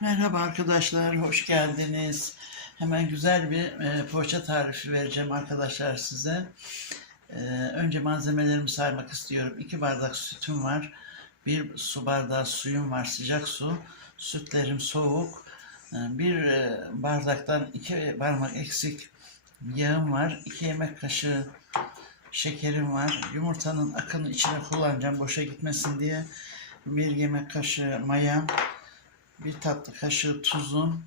Merhaba arkadaşlar, hoş geldiniz. Hemen güzel bir e, poğaça tarifi vereceğim arkadaşlar size. E, önce malzemelerimi saymak istiyorum. 2 bardak sütüm var. 1 su bardağı suyum var, sıcak su. Sütlerim soğuk. E, e, bardaktan 2 parmak eksik yağım var. 2 yemek kaşığı şekerim var. Yumurtanın akını içine kullanacağım boşa gitmesin diye. Bir yemek kaşığı mayam, bir tatlı kaşığı tuzum.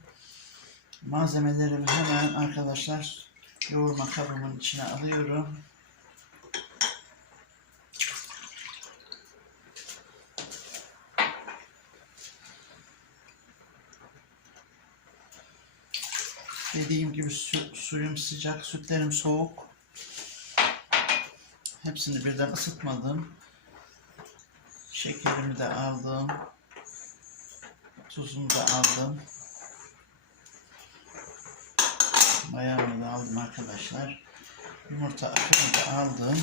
Malzemelerimi hemen arkadaşlar yoğurma kabımın içine alıyorum. Dediğim gibi su- suyum sıcak, sütlerim soğuk. Hepsini birden ısıtmadım. Şekerimi de aldım. Tuzumu da aldım. Mayamı da aldım arkadaşlar. Yumurta akını da aldım.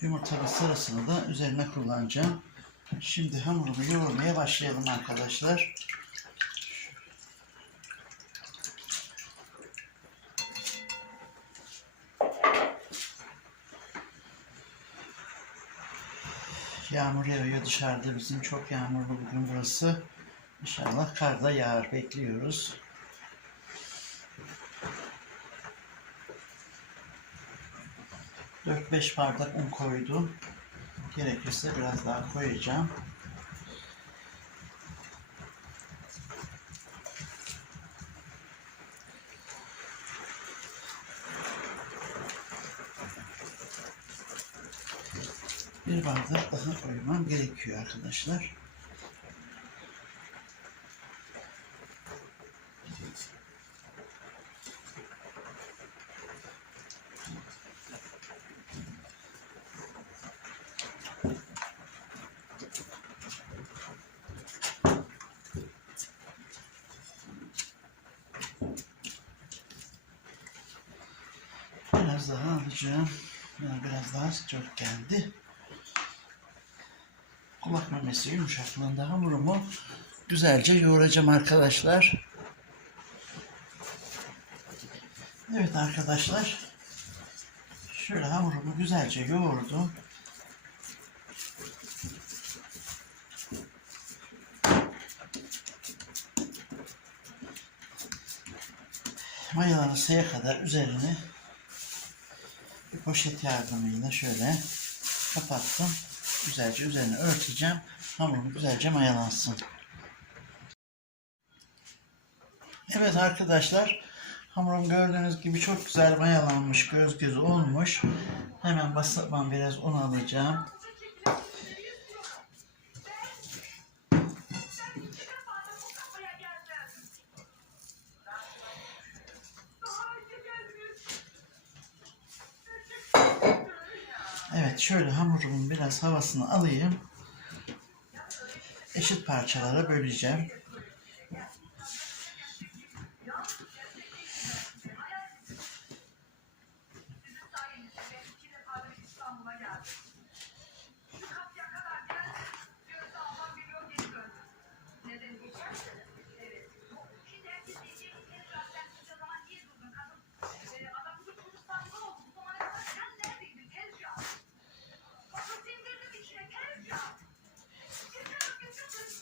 Yumurtanın sarısını da üzerine kullanacağım. Şimdi hamurumu yoğurmaya başlayalım arkadaşlar. Yağmur yağıyor dışarıda bizim çok yağmurlu bugün burası. İnşallah kar da yağar bekliyoruz. Dört beş bardak un koydum. Gerekirse biraz daha koyacağım. Bir bardak daha koymam gerekiyor arkadaşlar. Biraz daha alacağım. Biraz daha sıcak geldi. Kulak memesi yumuşaklığında hamurumu güzelce yoğuracağım arkadaşlar. Evet arkadaşlar. Şöyle hamurumu güzelce yoğurdum. Mayalanıncaya kadar üzerine bir poşet yardımıyla şöyle kapattım. Güzelce üzerine örteceğim. Hamurum güzelce mayalansın. Evet arkadaşlar. Hamurum gördüğünüz gibi çok güzel mayalanmış. Göz gözü olmuş. Hemen basıp biraz un alacağım. Evet şöyle hamurumun biraz havasını alayım. Eşit parçalara böleceğim.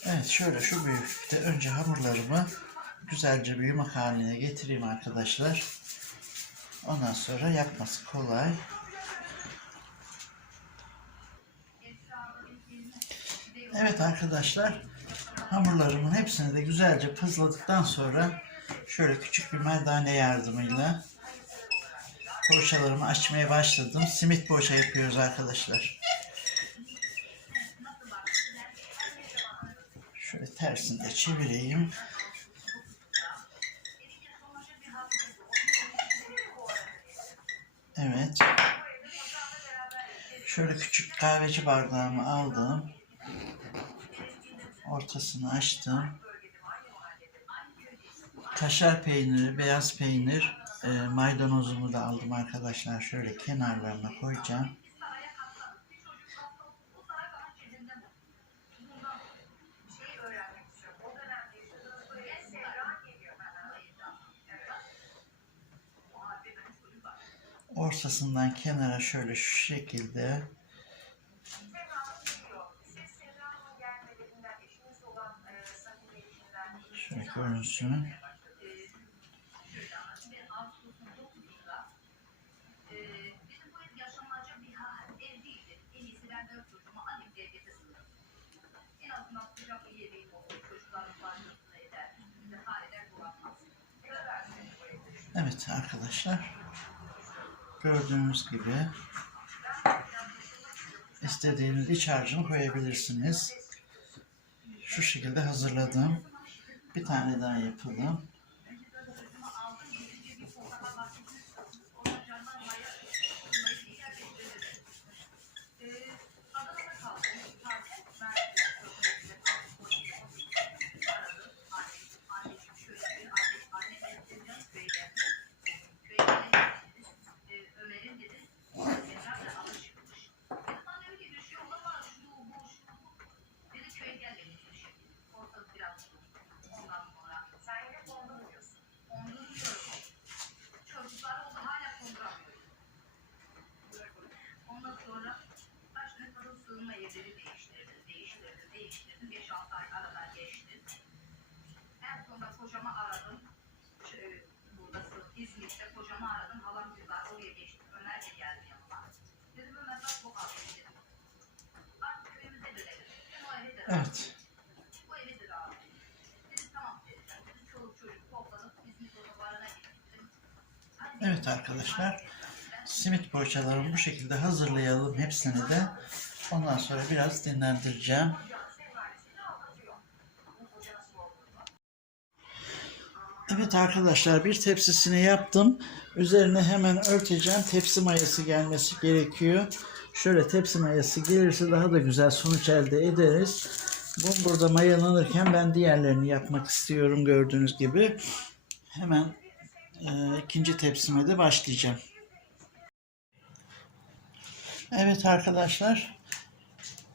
Evet şöyle şu büyüklükte önce hamurlarımı güzelce bir yumak haline getireyim arkadaşlar. Ondan sonra yapması kolay. Evet arkadaşlar hamurlarımın hepsini de güzelce pızladıktan sonra şöyle küçük bir merdane yardımıyla poğaçalarımı açmaya başladım. Simit poğaça yapıyoruz arkadaşlar. Şöyle tersini de çevireyim. Evet. Şöyle küçük kahveci bardağımı aldım. Ortasını açtım. Kaşar peyniri, beyaz peynir, e, maydanozumu da aldım arkadaşlar. Şöyle kenarlarına koyacağım. Ortasından kenara şöyle şu şekilde şöyle görünsün. Evet arkadaşlar. Gördüğünüz gibi istediğiniz iç harcını koyabilirsiniz. Şu şekilde hazırladım. Bir tane daha yapalım. Hadi Evet arkadaşlar. Simit poğaçalarımı bu şekilde hazırlayalım hepsini de. Ondan sonra biraz dinlendireceğim. Evet arkadaşlar bir tepsisini yaptım. Üzerine hemen örteceğim. Tepsi mayası gelmesi gerekiyor. Şöyle tepsi mayası gelirse daha da güzel sonuç elde ederiz. Bu burada mayalanırken ben diğerlerini yapmak istiyorum gördüğünüz gibi. Hemen e, ikinci tepsime de başlayacağım. Evet arkadaşlar.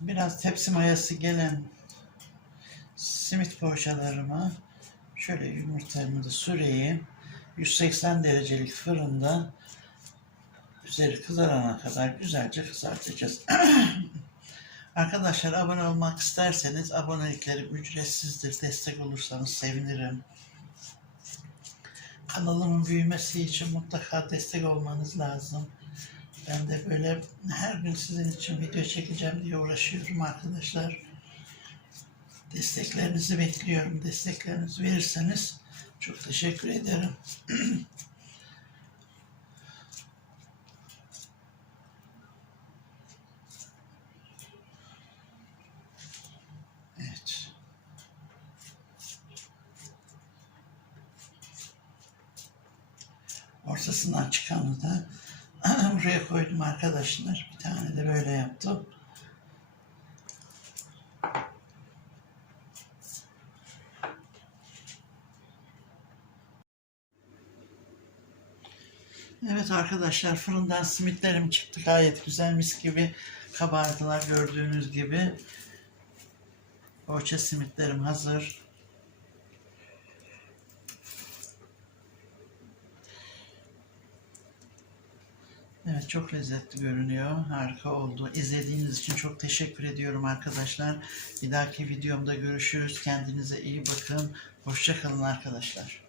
Biraz tepsi mayası gelen simit poğaçalarımı şöyle yumurtamı da süreyim. 180 derecelik fırında üzeri kızarana kadar güzelce kızartacağız. Arkadaşlar abone olmak isterseniz aboneliklerim ücretsizdir. Destek olursanız sevinirim. Kanalımın büyümesi için mutlaka destek olmanız lazım. Ben de böyle her gün sizin için video çekeceğim diye uğraşıyorum arkadaşlar. Desteklerinizi bekliyorum. Desteklerinizi verirseniz çok teşekkür ederim. Evet. Ortasından çıkanı da buraya koydum arkadaşlar. Bir tane de böyle yaptım. Evet arkadaşlar fırından simitlerim çıktı. Gayet güzel mis gibi kabardılar gördüğünüz gibi. Poğaça simitlerim hazır. Evet çok lezzetli görünüyor. Harika oldu. İzlediğiniz için çok teşekkür ediyorum arkadaşlar. Bir dahaki videomda görüşürüz. Kendinize iyi bakın. Hoşça kalın arkadaşlar.